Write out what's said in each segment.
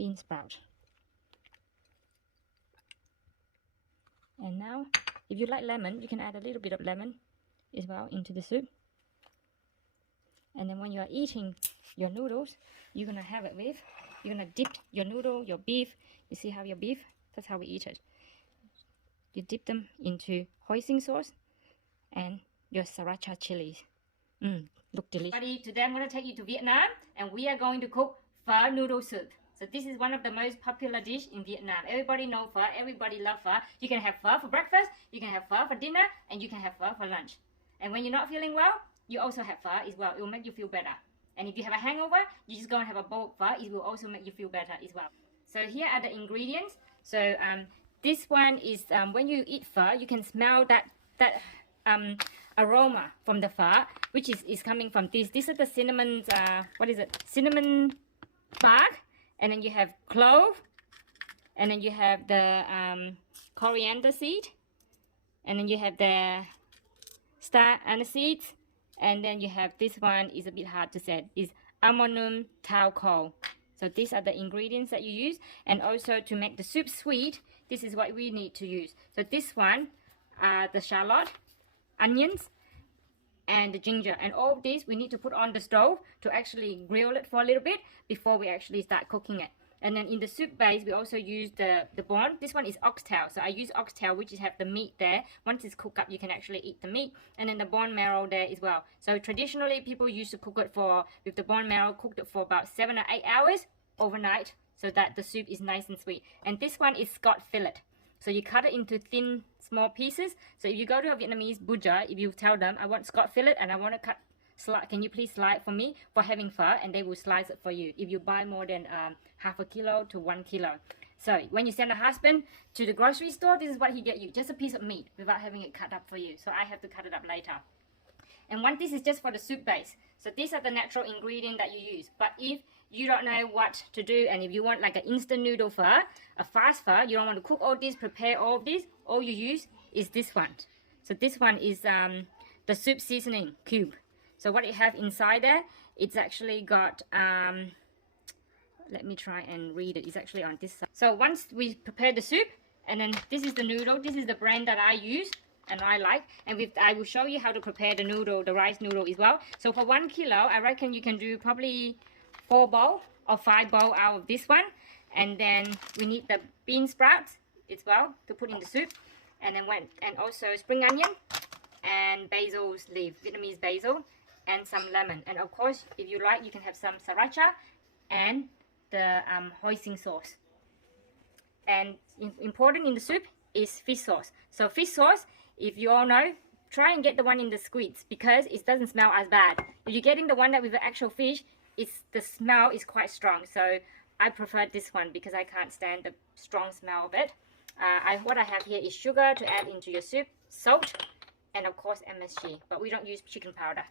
bean sprout. And now, if you like lemon, you can add a little bit of lemon as well into the soup. And then when you are eating your noodles, you're gonna have it with, you're gonna dip your noodle, your beef. You see how your beef, that's how we eat it. You dip them into hoisin sauce and your sriracha chilies. Look delicious. Today I'm going to take you to Vietnam and we are going to cook pho noodle soup. So this is one of the most popular dish in Vietnam. Everybody know pho, everybody love pho. You can have pho for breakfast, you can have pho for dinner, and you can have pho for lunch. And when you're not feeling well, you also have pho as well. It will make you feel better. And if you have a hangover, you just go and have a bowl of pho. It will also make you feel better as well. So here are the ingredients. So this one is when you eat pho, you can smell that aroma from the pho, which is coming from this. This is the cinnamon, what is it? Cinnamon bark, and then you have clove, and then you have the coriander seed, and then you have the star anise seeds, and then you have this one is a bit hard to say, is ammonium tauco. So these are the ingredients that you use, and also to make the soup sweet, this is what we need to use. So this one, the shallot, onions, and the ginger, and all of this we need to put on the stove to actually grill it for a little bit before we actually start cooking it. And then in the soup base we also use the bone. This one is oxtail, so I use oxtail, which is have the meat there. Once it's cooked up, you can actually eat the meat, and then the bone marrow there as well. So traditionally people used to cook it with the bone marrow, cooked it for about 7 or 8 hours overnight, so that the soup is nice and sweet. And this one is Scott fillet. So you cut it into thin, small pieces. So if you go to a Vietnamese butcher, if you tell them, I want Scott fillet and I want to cut, can you please slice for me for having pho, and they will slice it for you if you buy more than half a kilo to 1 kilo. So when you send a husband to the grocery store, this is what he get you, just a piece of meat without having it cut up for you. So I have to cut it up later. And one, this is just for the soup base. So these are the natural ingredients that you use. But if you don't know what to do, and if you want like an instant noodle pho, a fast pho, you don't want to cook all this, prepare all of this, all you use is this one. So this one is the soup seasoning cube. So what it have inside there, it's actually got, let me try and read it. It's actually on this side. So once we prepare the soup, and then this is the noodle. This is the brand that I use and I like, and I will show you how to prepare the noodle, the rice noodle as well. So for 1 kilo, I reckon you can do probably 4 bowl or 5 bowl out of this one. And then we need the bean sprouts as well to put in the soup, and then and also spring onion and basil's leaf, Vietnamese basil, and some lemon. And of course, if you like, you can have some sriracha and the hoisin sauce. And important in the soup is fish sauce. So fish sauce, if you all know, try and get the one in the squids, because it doesn't smell as bad. If you're getting the one that with the actual fish, the smell is quite strong. So I prefer this one because I can't stand the strong smell of it. What I have here is sugar to add into your soup, salt, and of course MSG, but we don't use chicken powder.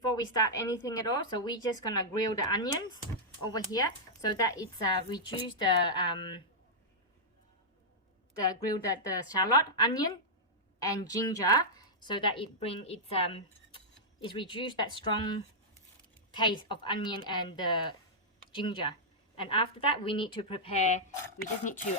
Before we start anything at all, so we're just gonna grill the onions over here so that it's reduce the shallot, onion, and ginger, so that it reduce that strong taste of onion and the ginger. And after that, we need to prepare. We just need to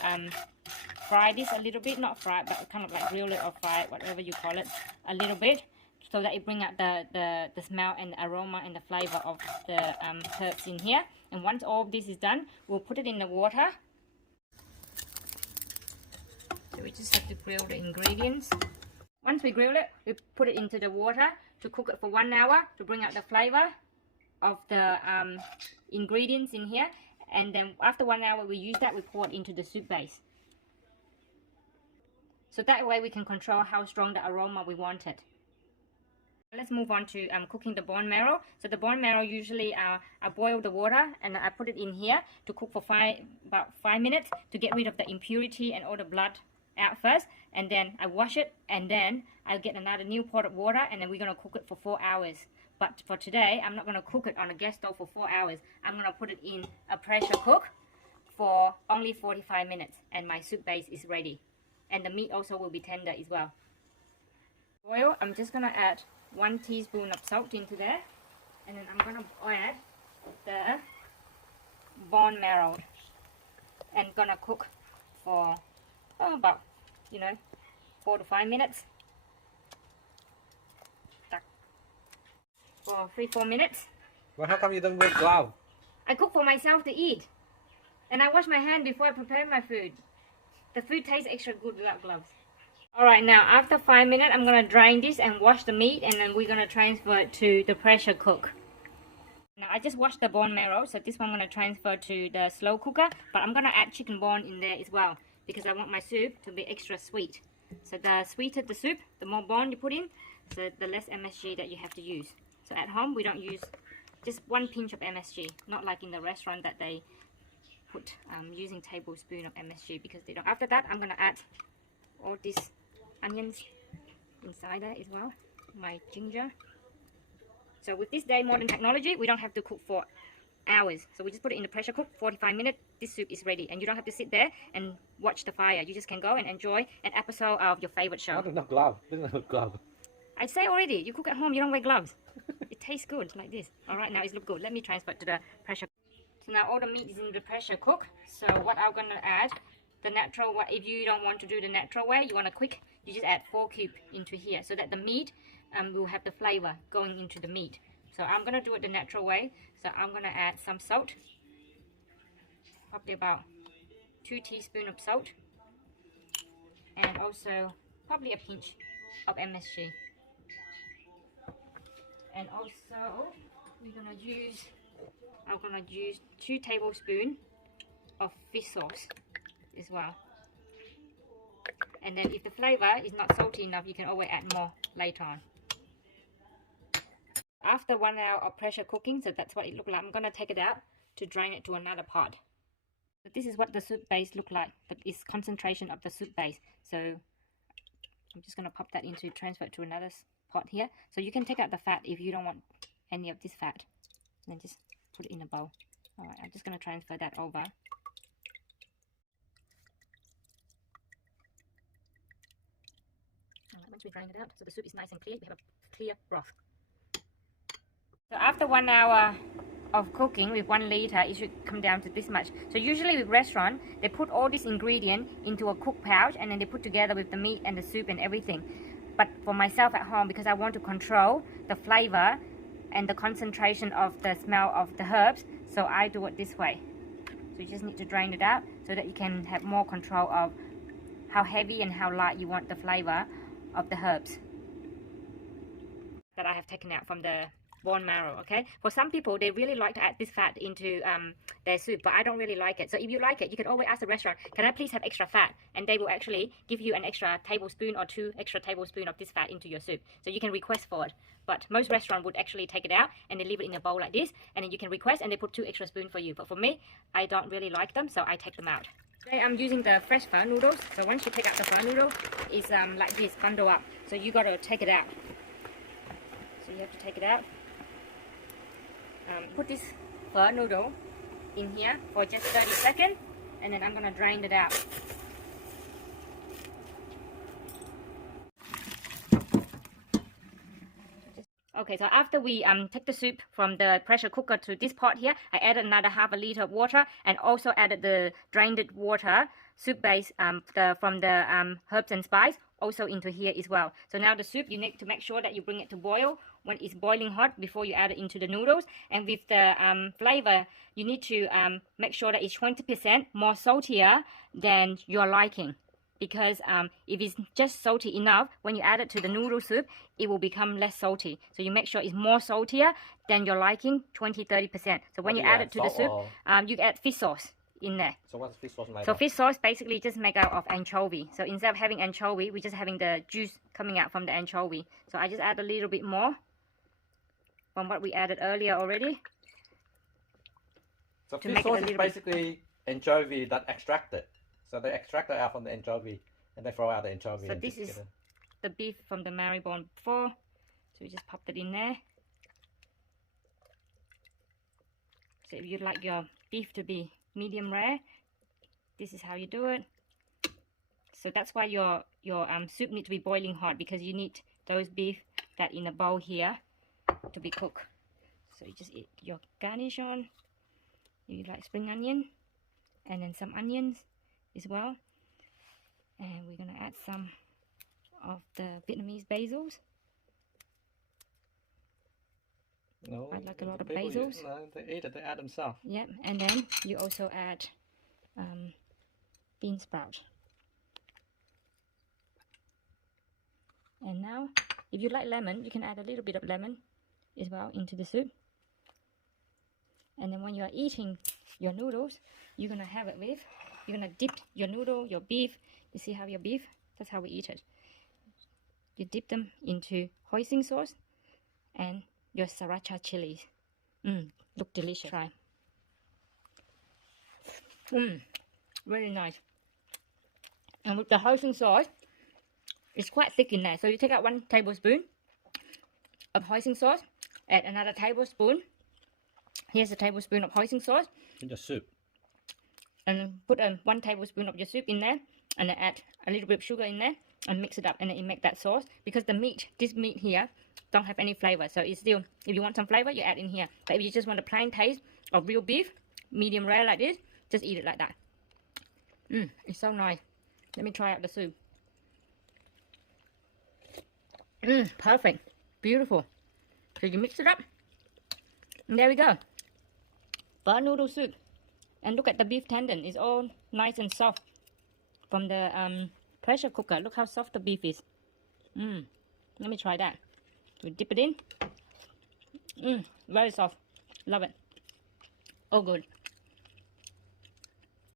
fry this a little bit, not fry, but kind of like grill it or fry it, whatever you call it, a little bit, so that it bring out the smell and the aroma and the flavor of the herbs in here. And once all of this is done, we'll put it in the water. So we just have to grill the ingredients. Once we grill it, we put it into the water to cook it for 1 hour to bring out the flavor of the ingredients in here. And then after 1 hour, we use that, we pour it into the soup base. So that way we can control how strong the aroma we want it. Let's move on to cooking the bone marrow. So the bone marrow, usually I boil the water and I put it in here to cook for about 5 minutes to get rid of the impurity and all the blood out first, and then I wash it, and then I'll get another new pot of water, and then we're going to cook it for 4 hours. But for today, I'm not going to cook it on a gas stove for 4 hours. I'm going to put it in a pressure cook for only 45 minutes, and my soup base is ready. And the meat also will be tender as well. Oil, I'm just going to add 1 teaspoon of salt into there, and then I'm going to add the bone marrow and gonna cook for about 4 to 5 minutes. For 3-4 minutes. Well, how come you don't wear gloves? I cook for myself to eat, and I wash my hand before I prepare my food. The food tastes extra good without gloves. Alright, now after 5 minutes, I'm gonna drain this and wash the meat, and then we're gonna transfer it to the pressure cook. Now I just washed the bone marrow, so this one I'm gonna transfer to the slow cooker, but I'm gonna add chicken bone in there as well because I want my soup to be extra sweet. So the sweeter the soup, the more bone you put in, so the less MSG that you have to use. So at home we don't use, just 1 pinch of MSG, not like in the restaurant that they put using tablespoon of MSG because they don't. After that I'm gonna add all these onions inside there as well, my ginger. So with this day modern technology, we don't have to cook for hours. So we just put it in the pressure cook, 45 minutes, this soup is ready. And you don't have to sit there and watch the fire. You just can go and enjoy an episode of your favorite show. Not enough glove. There's no glove. I say already, you cook at home, you don't wear gloves. It tastes good like this. Alright, now it's look good. Let me transfer it to the pressure cook. So now all the meat is in the pressure cook. So what I'm gonna add, the natural way, if you don't want to do the natural way, you want to quick, you just add 4 cubes into here so that the meat will have the flavor going into the meat. So I'm gonna do it the natural way. So I'm gonna add some salt, probably about 2 teaspoons of salt, and also probably a pinch of MSG. And also I'm gonna use 2 tablespoons of fish sauce as well. And then if the flavor is not salty enough, you can always add more later on. After 1 hour of pressure cooking, so that's what it looked like, I'm gonna take it out to drain it to another pot. So this is what the soup base look like, but it's concentration of the soup base. So I'm just gonna pop that into, transfer it to another pot here. So you can take out the fat if you don't want any of this fat, and then just put it in a bowl. Alright, I'm just gonna transfer that over. Once we drain it out, so the soup is nice and clear, we have a clear broth. So after 1 hour of cooking with 1 liter, it should come down to this much. So usually with restaurant, they put all these ingredients into a cook pouch and then they put together with the meat and the soup and everything. But for myself at home, because I want to control the flavor and the concentration of the smell of the herbs, so I do it this way. So you just need to drain it out so that you can have more control of how heavy and how light you want the flavor of the herbs that I have taken out from the bone marrow. Okay, for some people they really like to add this fat into their soup, but I don't really like it. So if you like it, you can always ask the restaurant, can I please have extra fat, and they will actually give you an extra tablespoon or 2 extra tablespoons of this fat into your soup. So you can request for it, but most restaurants would actually take it out and they leave it in a bowl like this, and then you can request and they put 2 extra spoons for you. But for me, I don't really like them, so I take them out. Today I'm using the fresh pho noodles. So once you take out the pho noodle, it's like this, bundle up. So you got to take it out. So you have to take it out. Put this pho noodle in here for just 30 seconds, and then I'm gonna drain it out. Okay, so after we take the soup from the pressure cooker to this pot here, I added another ½ liter of water and also added the drained water soup base from the herbs and spice also into here as well. So now the soup, you need to make sure that you bring it to boil when it's boiling hot before you add it into the noodles. And with the flavor, you need to make sure that it's 20% more saltier than your liking. Because if it's just salty enough, when you add it to the noodle soup, it will become less salty. So you make sure it's more saltier than your liking, 20-30%. So when you add it to the soup, you add fish sauce in there. So what's fish sauce made So of? fish sauce basically just made out of anchovy. So instead of having anchovy, we're just having the juice coming out from the anchovy. So I just add a little bit more from what we added earlier already. So fish sauce is basically anchovy that extracted. So they extract it out from the anchovy and they throw out the anchovy. So this is the beef from the marrowbone before. So we just popped it in there. So if you'd like your beef to be medium rare, this is how you do it. So that's why your soup needs to be boiling hot, because you need those beef that in a bowl here to be cooked. So you just eat your garnish on, if you like spring onion, and then some onions as well. And we're gonna add some of the Vietnamese basils. No, I like a lot of people basils. No, they eat it. They add themselves. Yep, and then you also add bean sprout. And now, if you like lemon, you can add a little bit of lemon as well into the soup. And then when you are eating your noodles, you're gonna have it with, you're gonna dip your noodle, your beef. You see how your beef? That's how we eat it. You dip them into hoisin sauce and your sriracha chilies. Look delicious. Try. Really nice. And with the hoisin sauce, it's quite thick in there. So you take out 1 tablespoon of hoisin sauce, add another tablespoon. Here's a tablespoon of hoisin sauce. In the soup. And then put 1 tablespoon of your soup in there, and then add a little bit of sugar in there, and mix it up, and then you make that sauce. Because the meat, this meat here, don't have any flavor, so it's still, if you want some flavor, you add in here. But if you just want a plain taste of real beef, medium rare like this, just eat it like that. It's so nice. Let me try out the soup. Perfect. Beautiful. So you mix it up, and there we go. Phở noodle soup. And look at the beef tendon. It's all nice and soft from the pressure cooker. Look how soft the beef is. Let me try that. We dip it in. Very soft. Love it. Oh, good.